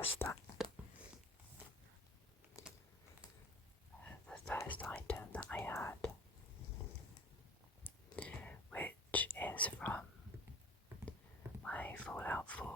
just that. The first item that I had, which is from my Fallout 4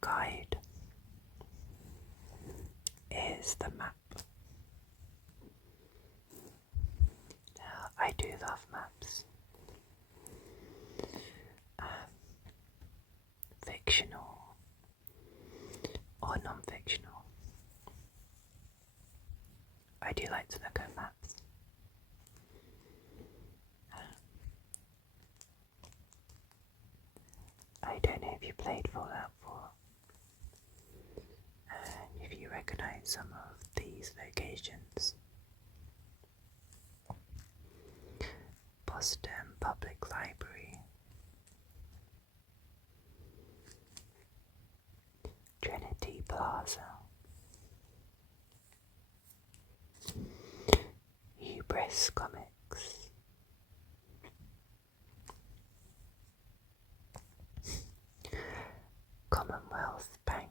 guide, is the map. Now, I do love maps. Fictional or non-fictional. I do like to look at maps. I don't know if you played Fallout 4 and if you recognise some of these locations. Boston Public Library, Trinity Plaza, Hubris Comics, Commonwealth Bank,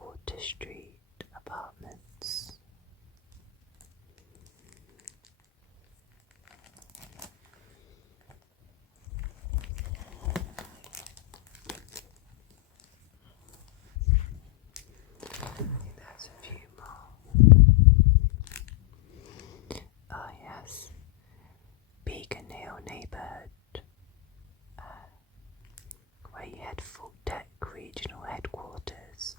Water Street Apartments, there's a few more. Oh yes, Beacon Hill neighbourhood, where you had Full Deck Regional Headquarters,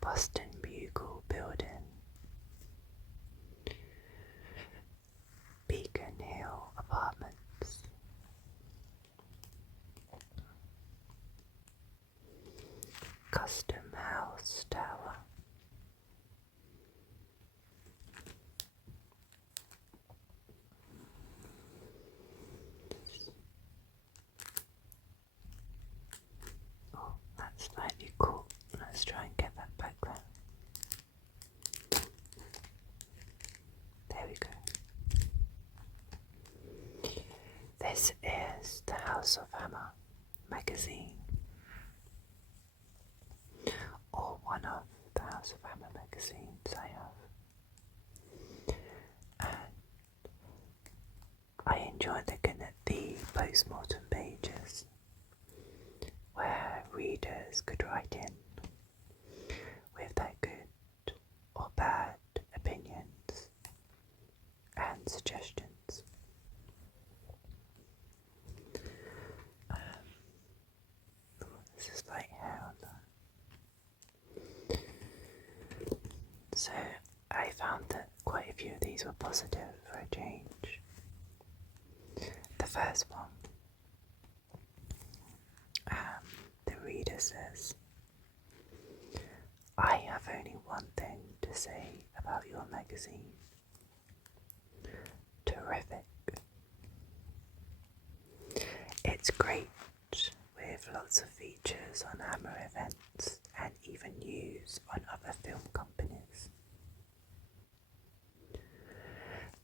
Boston Bugle Building, Beacon Hill Apartments, Custom House Tower, oh, that's slightly cool. Let's try and get that back there. There we go. This is the House of Hammer magazine, or one of the House of Hammer magazines I have. And I enjoy looking at the post-mortem pages where readers could write in with their good or bad opinions and suggestions. This is like hair on that. So I found that quite a few of these were positive for a change. The first one, the reader says, "I have only one thing to say about your magazine. Terrific. It's great, with lots of features on Hammer events and even news on other film companies.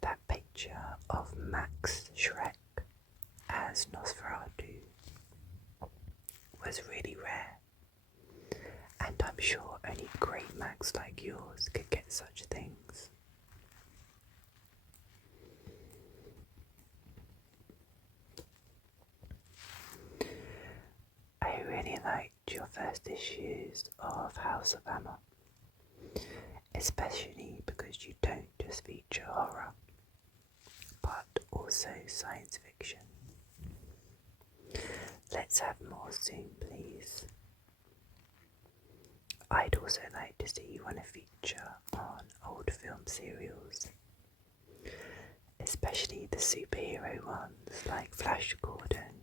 That picture of Max Schreck as Nosferatu was really rare, and I'm sure only great Macs like yours could get such things. I really liked your first issues of House of Hammer, especially because you don't just feature horror, but also science fiction. Let's have more soon, please. I'd also like to see you on a feature on old film serials, especially the superhero ones like Flash Gordon,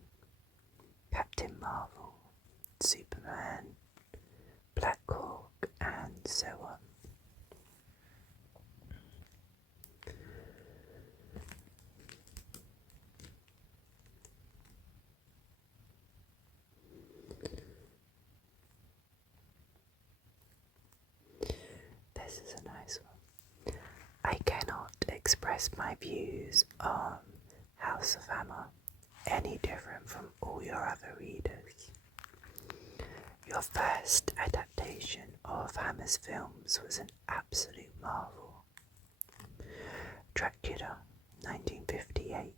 Captain Marvel, Superman, Black Hawk, and so on. This is a nice one. I cannot express my views on House of Hammer any different from all your other readers. Your first adaptation of Hammer's films was an absolute marvel. Dracula, 1958,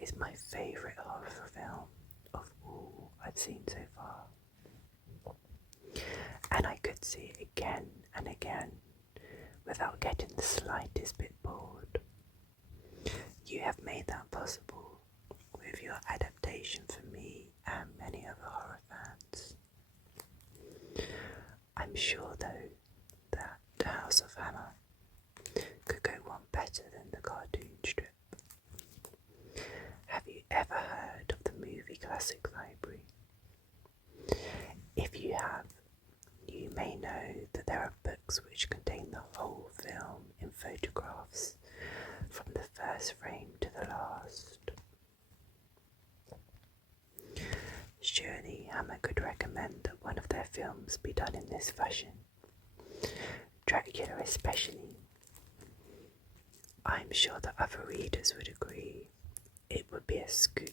is my favourite horror film of all I've seen so far. And I could see it again and again without getting the slightest bit bored. You have made that possible with your adaptation for me and many other horror fans. I'm sure though that The House of Hammer could go one better than the cartoon strip. Have you ever heard of the movie Classic Library? If you have, you may know that there are books which contain the whole film in photographs from the first frame to the last. Surely Hammer could recommend that one of their films be done in this fashion, Dracula especially. I'm sure that other readers would agree it would be a scoop,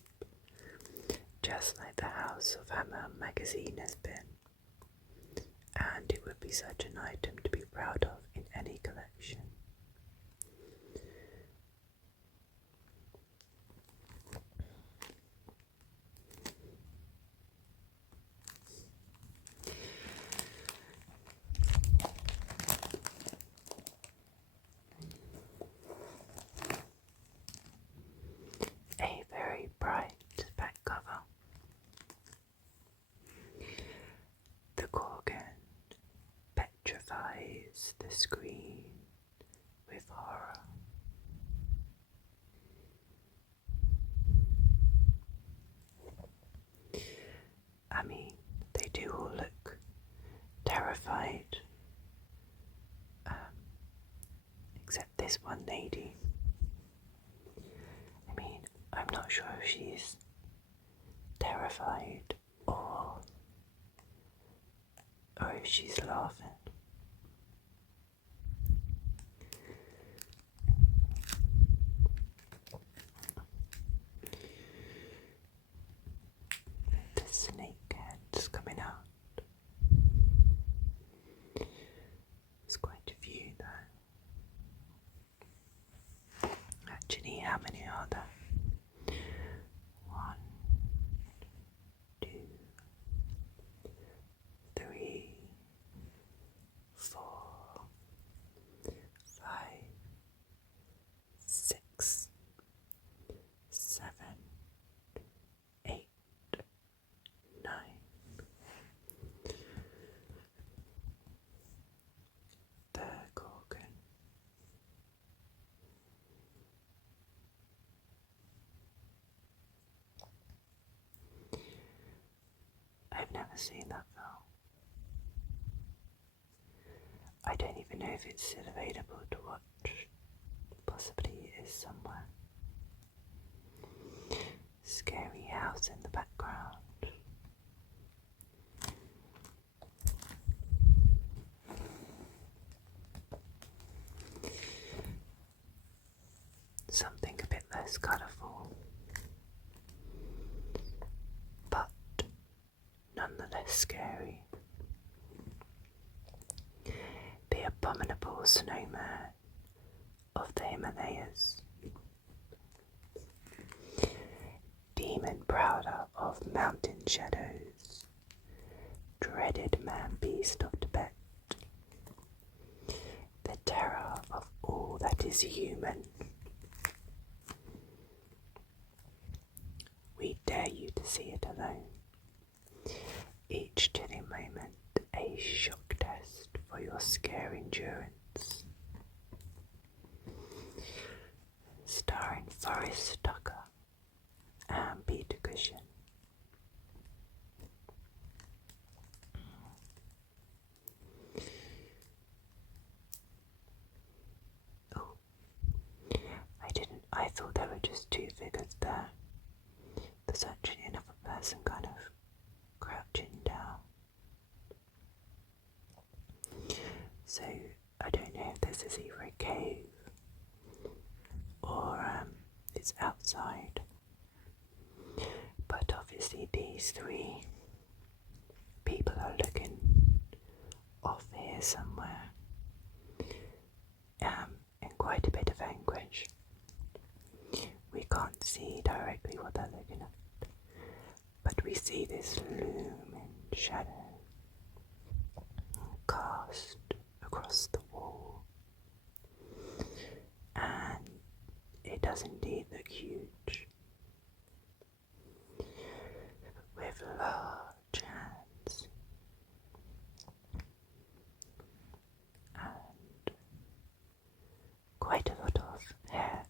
just like the House of Hammer magazine has been, and it would be such an item to be proud of in any collection. A very bright back cover. The Gorgon petrifies the screen with horror. I mean, they do all look terrified, except this one lady. I mean, I'm not sure if she's terrified or if she's laughing. The snake head's coming out. There's quite a few though. Actually, how many are there? 1, 2, 3, 4, 5, 6, 7, 8, 9. The Gorgon. I've never seen that film. I don't even know if it's still available to watch. Possibly it is somewhere. Scary house in the background. Something a bit less colourful, but nonetheless scary. The abominable snowman of the Himalayas. Demon prowler of mountain shadows. Dreaded man-beast of Tibet. The terror of all that is human. We dare you to see it alone. Each chilling moment a shock test for your scare endurance. Starring Forrest Tucker and Peter Cushing. Oh, I thought there were just 2 figures there. There's actually another person kind of crouching down. So I don't know if this is either a cave it's outside. But obviously these three people are looking off here somewhere, in quite a bit of anguish. We can't see directly what they're looking at, but we see this looming shadow cast across the wall, and it does indeed look huge, with large hands and quite a lot of hair.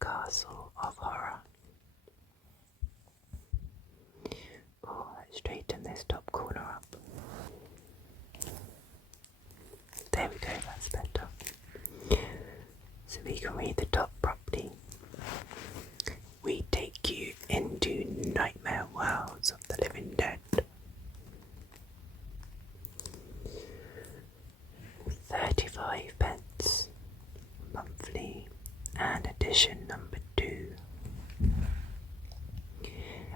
Castle of Horror. Oh, let's straighten this top corner up. There we go, that's better. So we can read the top properly. We take you into nightmare worlds of the living dead. 35p monthly, and edition number 2.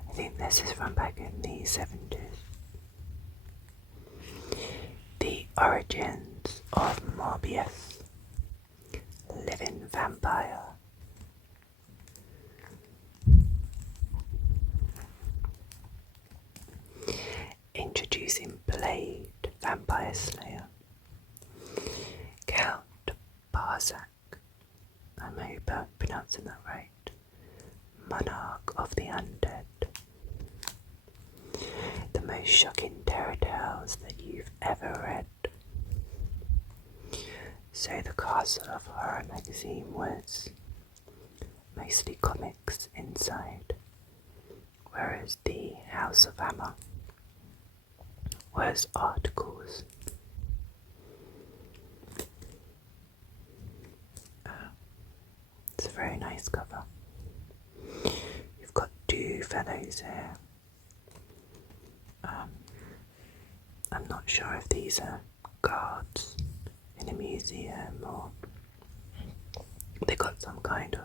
I think this is from back in the 70s. The origins of Morbius, living vampire. Introducing Blade, vampire slayer. Count Barzak, I may be pronouncing that right. Monarch of the Undead. The most shocking terror tales that you've ever read. So the Castle of Horror magazine was mostly comics inside, whereas the House of Hammer was articles. It's a very nice cover. You've got two fellows here. I'm not sure if these are guards in a museum or they got some kind of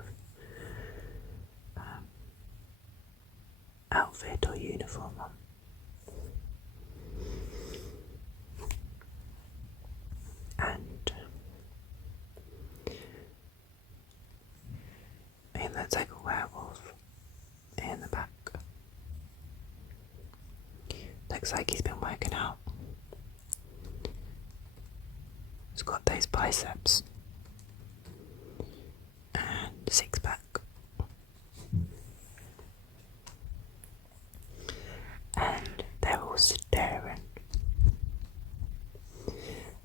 outfit or uniform on. And it looks like a werewolf in the back. Looks like he's been working out. He's got those biceps and six pack. And they're all staring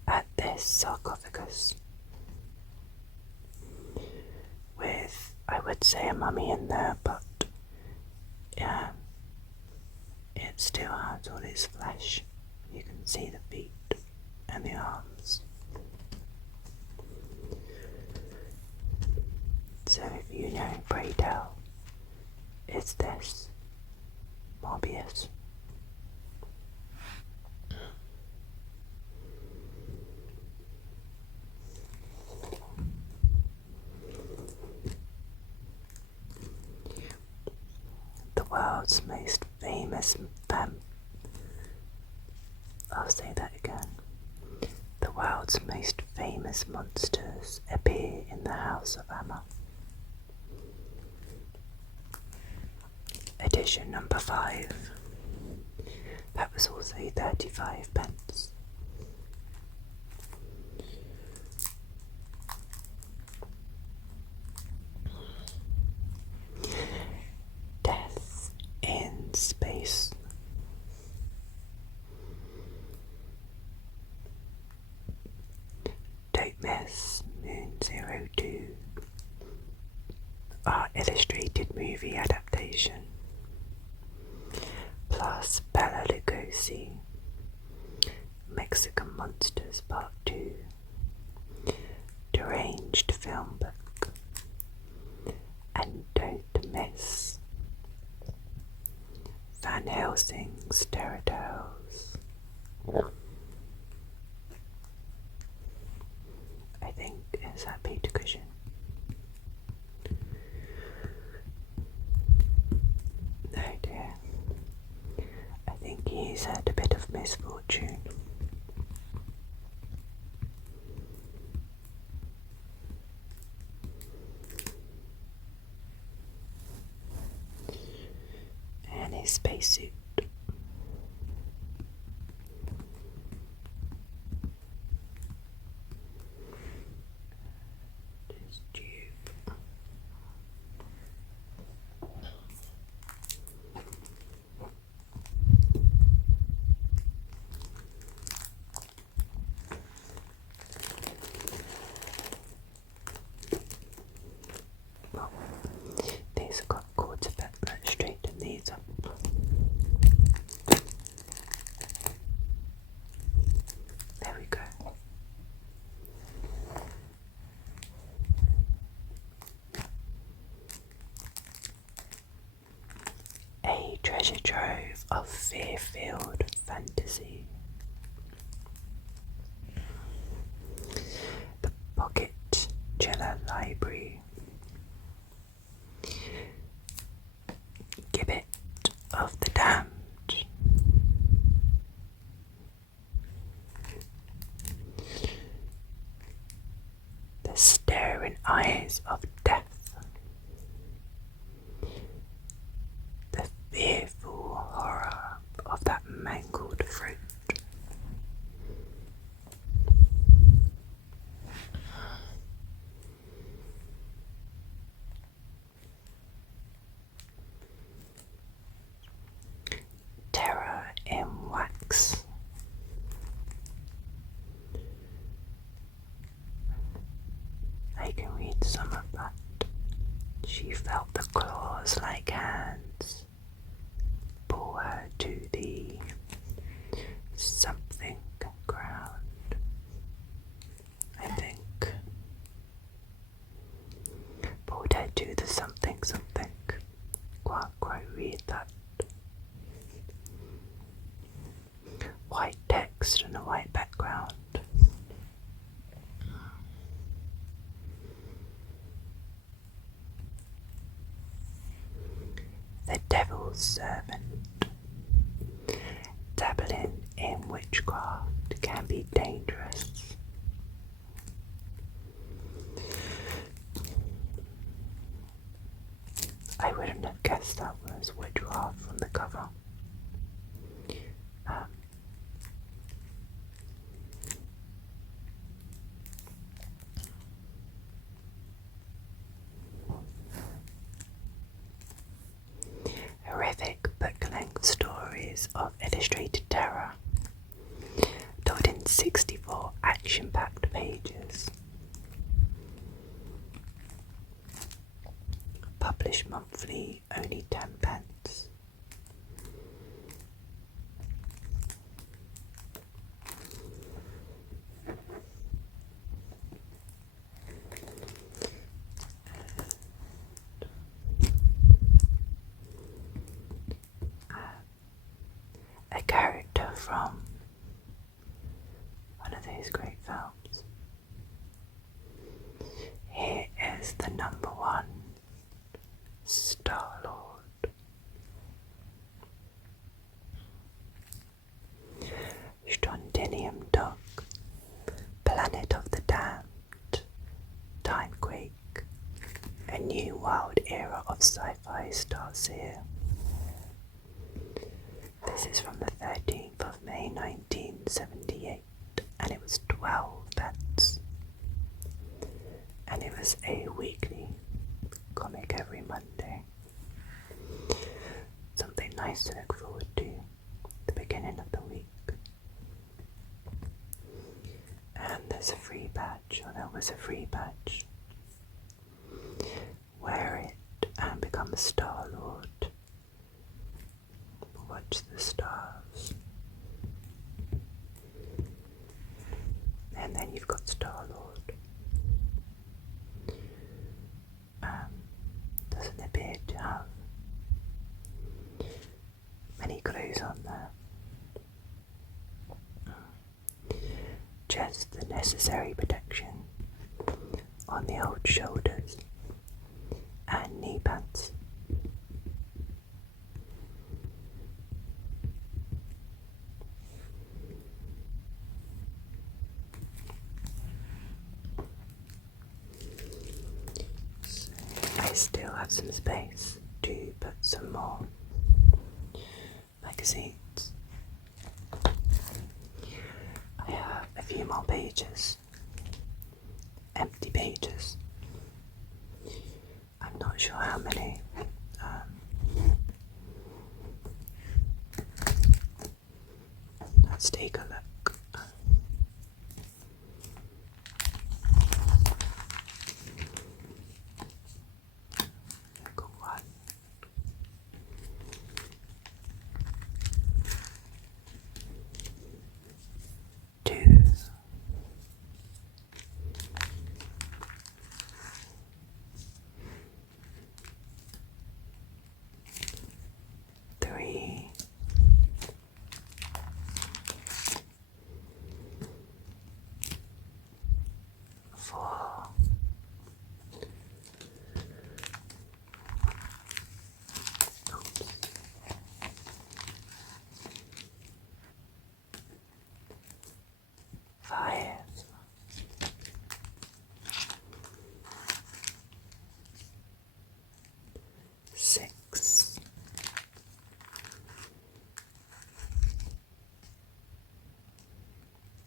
at this sarcophagus with, I would say, a mummy in there, but it still has all its flesh. You can see the feet and the arms. So if you know, pray tell, it's this Morbius. The world's most famous I'll say that again. The world's most famous monsters appear in the House of Hammer. Edition number 5. That was also 35p. Death in Space. Don't miss Moon 02. Our illustrated movie adaptation. Plus Bella Lucy, Mexican Monsters Part 2, Deranged Film Book, and Don't Miss Van Helsing's Terror Tales. I think, is that Peter Cushing? No dear. I think he's had a bit of misfortune. And his spacesuit. These have got cords a bit. Let's straighten these up. There we go. A treasure trove of fear-filled fantasy. The Pocket Chiller Library. Gibbet of the Damned. The Staring Eyes of Death. The fearful horror of that mangled fruit. Terror in Wax. I can read some of that. She felt the claws like hands pull her to the something ground. I think pulled her to the something something. Can't quite read that. White text and a white background. The Devil's Servant. Dabbling in witchcraft can be dangerous. I wouldn't have guessed that was witchcraft from the cover. Horrific book-length stories of illustrated terror, told in 64 action-packed pages. Published monthly, only 10p. A character from one of these great films. Here is the number one, Star-Lord. Strontium Dog, Planet of the Damned, Timequake. A new wild era of sci-fi starts here. This is from the 13th of May 1978, and it was 12p. And it was a weekly comic every Monday. Something nice to look forward to at the beginning of the week. And there's a free badge, or there was a free badge. Wear it and become a Star-Lord. Watch the stars. you've got Star-Lord. Doesn't appear to have many clothes on there. Just the necessary protection on the old shoulders and knee pads. So I still have some space to put some more magazines. I have a few more pages, empty pages. I'm not sure how many. Let's take a look. Got 1, 2, 3, 4, 5, 6,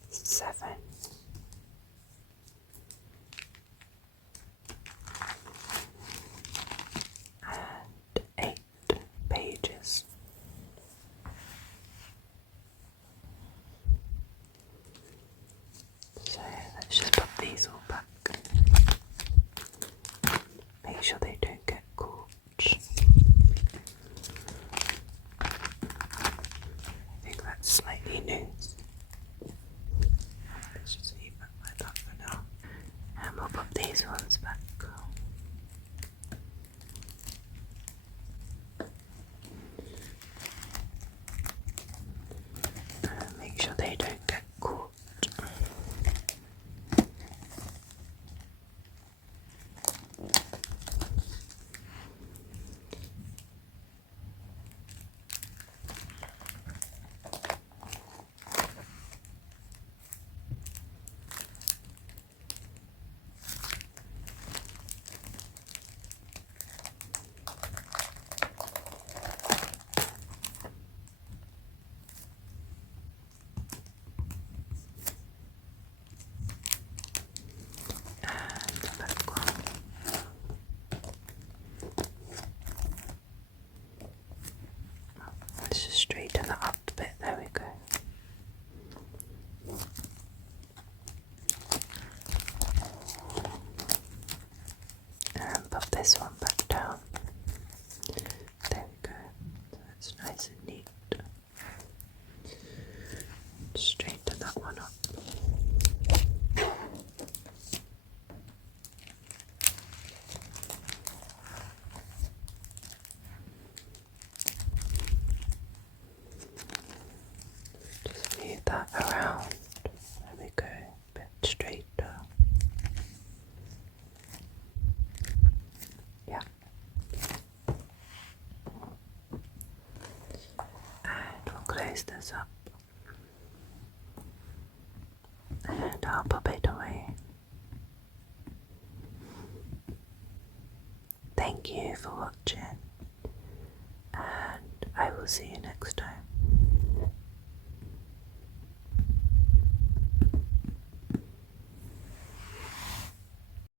7, and 8 pages. So let's just put these all back. Make sure they don't get caught. I think that's slightly loose. Let's just leave that like that for now. And we'll put these ones back. And make sure they don't get caught. Let's just straighten that up a bit, there we go. And put this one back down. There we go. So that's nice and neat. Straighten that one up. Just move that around. There we go. A bit straighter. Yeah. And we'll close this up. And I'll pop it away. Thank you for watching, and I will see you next time.